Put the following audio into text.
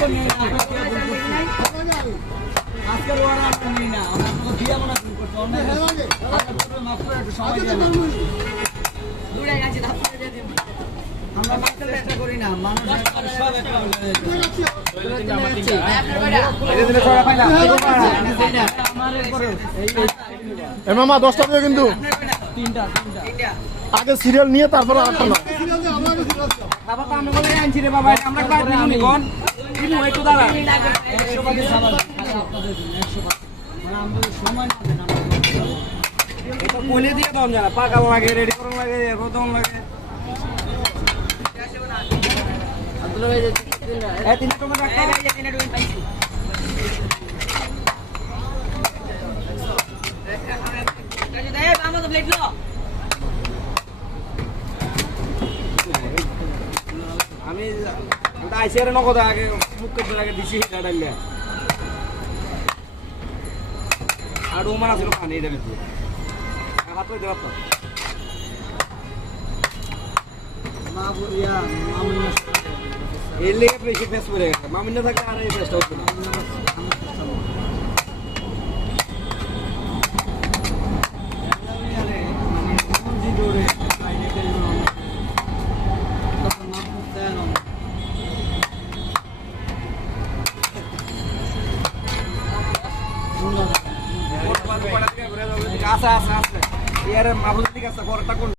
আজকের ওরা আমরা নিই না, আমরা তো দিয়ে আমরা ভুল করছি, অনেক মাফ করে একটু সময় দিয়ে না। আমরা মাছের চেষ্টা করি না, মানুষ সব একটা মামা 10টা দিয়ে কিন্তু তিনটা আগে সিরিয়াল নিয়ে তারপরে আটটা না বাবা তো আমরা বলে আনছি রে বাবা, আমরা কাট দিই কোন দিন একটু দাঁড়া 100 টাকা সাবান আপনাদের জন্য 100 টাকা, মানে আমাদের সময় না দেন, আমরা এটা বলে দিয়ে দাও না, পাকা লাগে রেডি করন লাগে রোদন লাগে আব্দুল ভাই যে এই তিন টমেটো রাখো, এই ভাই তিন টমেটো পাইছি কাজে দে আমরা তো প্লেট লো আমি ওটা আইসিআর নগদ আগে মুখ করে আগে দিছি ডাইলে আর ওমান আছে পানি এটা বেশি হাত ধরে দাও তো মা বুড়িয়া মামুনিয়া এর লেগে বেশি ফেস করে গেছে, মামুনিয়া থাকলে আর এই ফেসটা হতো না। আচ্ছা আচ্ছা আচ্ছা, এর মাহবুব ঠিক আছে, পরটা কোন